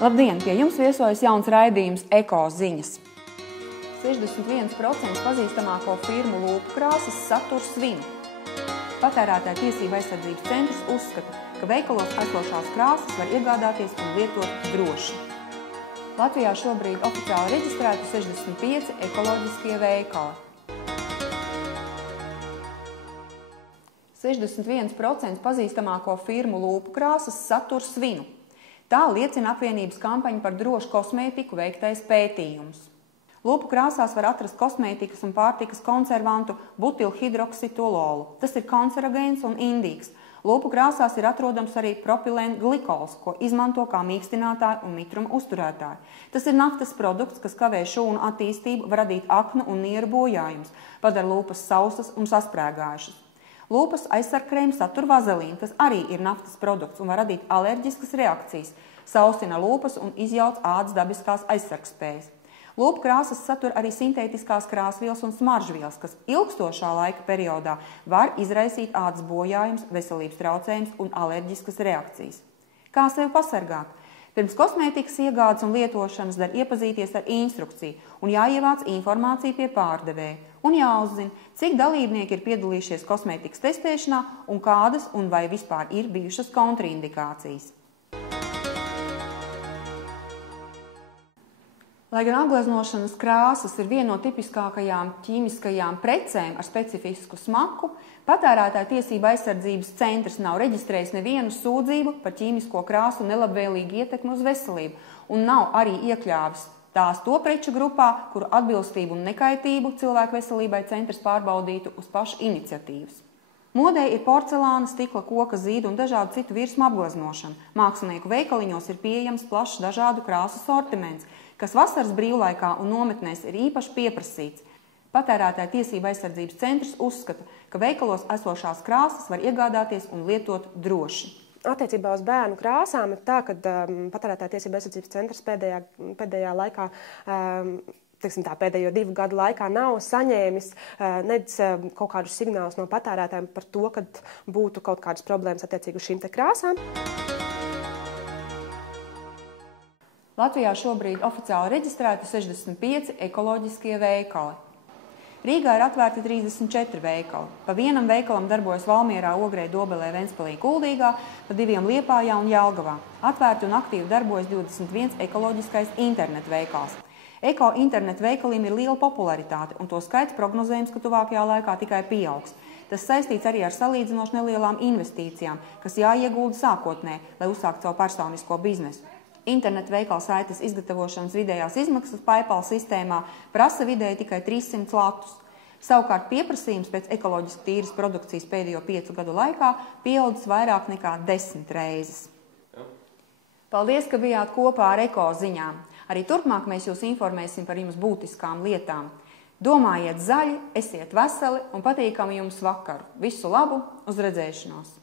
Labdien! Pie jums viesojas jauns raidījums Eko ziņas. 61% pazīstamāko firmu lūpu krāsas satur svinu. Patērētāju tiesību aizsardzības centrs uzskata, ka veikalos esošās krāsas var iegādāties un lietot droši. Latvijā šobrīd oficiāli reģistrēti 65 ekoloģiskie veikali. 61% pazīstamāko firmu lūpu krāsas satur svinu. Tā liecina apvienības kampaņa par drošu kosmētiku veiktais pētījums. Lūpu krāsās var atrast kosmētikas un pārtikas konservantu butilhidroksitololu. Tas ir kancerogēns un indīgs. Lūpu krāsās ir atrodams arī propilēna glikols, ko izmanto kā mīkstinātāju un mitruma uzturētāju. Tas ir naftas produkts, kas kavē šūnu attīstību, var radīt aknu un nieru bojājumus, padara lūpas sausas un sasprēgājušas. Lūpas aizsargkrēms satur vazelīnu, kas arī ir naftas produkts un var radīt alerģiskas reakcijas, sausina lūpas un izjauc ādas dabiskās aizsargspējas. Lūpu krāsas satur arī sintētiskās krāsvielas un smaržvielas, kas ilgstošā laika periodā var izraisīt ādas bojājums, veselības traucējums un alerģiskas reakcijas. Kā sevi pasargāt? Pirms kosmētikas iegādes un lietošanas dar iepazīties ar instrukciju un jāievāc informācija pie pārdevēja. Un jāuzzina, cik dalībnieki ir piedalījušies kosmētikas testēšanā un kādas un vai vispār ir bijušas kontraindikācijas. Lai gan apgleznošanas krāsas ir viena no tipiskākajām ķīmiskajām precēm ar specifisku smaku, patērētāju tiesību aizsardzības centrs nav reģistrējis nevienu sūdzību par ķīmisko krāsu nelabvēlīgu ietekmi uz veselību un nav arī iekļāvis tās to preču grupā, kuru atbilstību un nekaitību cilvēku veselībai centrs pārbaudītu uz pašu iniciatīvas. Modē ir porcelāna, stikla, koka, zīda un dažādu citu virsmu apgleznošana. Mākslinieku veikaliņos ir pieejams plašs dažādu krāsu sortiments, kas vasaras brīvlaikā un nometnēs ir īpaši pieprasīts. Patērētāju tiesību aizsardzības centrs uzskata, ka veikalos esošās krāsas var iegādāties un lietot droši. Attiecībā uz bērnu krāsām ir tā, ka Patērētāju tiesību aizsardzības centrs pēdējā laikā, pēdējo 2 gadu laikā nav saņēmis nedz kaut kādus signālus no patērētājiem par to, ka būtu kaut kādas problēmas attiecīgi uz šīm te krāsām. Latvijā šobrīd oficiāli reģistrēti 65 ekoloģiskie veikali. Rīgā ir atvērti 34 veikali. Pa vienam veikalam darbojas Valmierā, Ogrē, Dobelē, Ventspilī, Kuldīgā, pa 2 Liepājā un Jelgavā. Atvērti un aktīvi darbojas 21 ekoloģiskais internetu veikals. Eko internetu veikaliem ir liela popularitāte, un to skaits prognozējums, ka tuvākajā laikā tikai pieaugs. Tas saistīts arī ar salīdzinoši nelielām investīcijām, kas jāiegulda sākotnē, lai uzsāktu savu personisko biznesu. Internetu veikala saites izgatavošanas vidējās izmaksas PayPal sistēmā prasa vidēji tikai 300 latus. Savukārt pieprasījums pēc ekoloģiski tīras produkcijas pēdējo 5 gadu laikā pieaudzis vairāk nekā 10 reizes. Paldies, ka bijāt kopā ar Eko ziņām. Arī turpmāk mēs jūs informēsim par jums būtiskām lietām. Domājiet zaļi, esiet veseli un patīkami jums vakaru. Visu labu, uz redzēšanos!